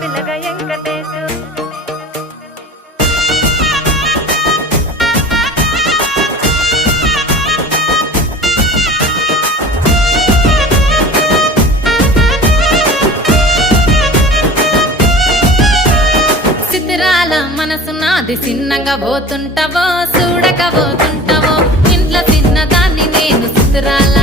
పిల్లగా వెంకటేశు చిత్రాల మనసు నాది చిన్నగా పోతుంటావో చూడక పోతుంటావో ఇంట్లో చిన్నదాన్ని నేను చిత్రాల